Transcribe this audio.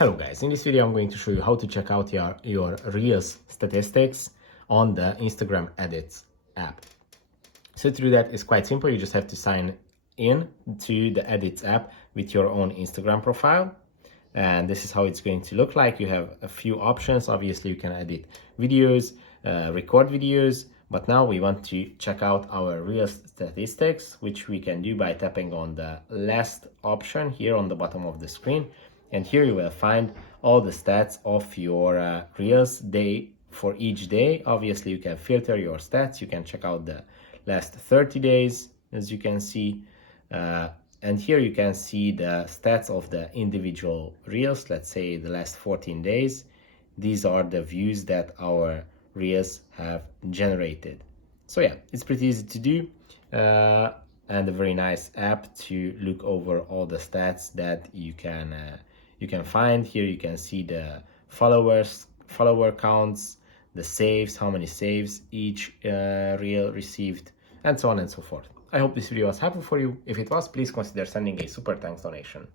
Hello guys, in this video I'm going to show you how to check out your Reels statistics on the Instagram Edits app. So to do that is quite simple. You just have to sign in to the Edits app with your own Instagram profile. And this is how it's going to look like. You have a few options. Obviously you can edit videos, record videos, but now we want to check out our Reels statistics, which we can do by tapping on the last option here on the bottom of the screen. And here you will find all the stats of your Reels day for each day. Obviously, you can filter your stats. You can check out the last 30 days, as you can see. And here you can see the stats of the individual Reels, let's say the last 14 days. These are the views that our Reels have generated. So yeah, it's pretty easy to do. And a very nice app to look over all the stats that you can find. Here you can see the follower counts, the saves, how many saves each reel received, and so on and so forth. I hope this video was helpful for you. If it was, please consider sending a super thanks donation.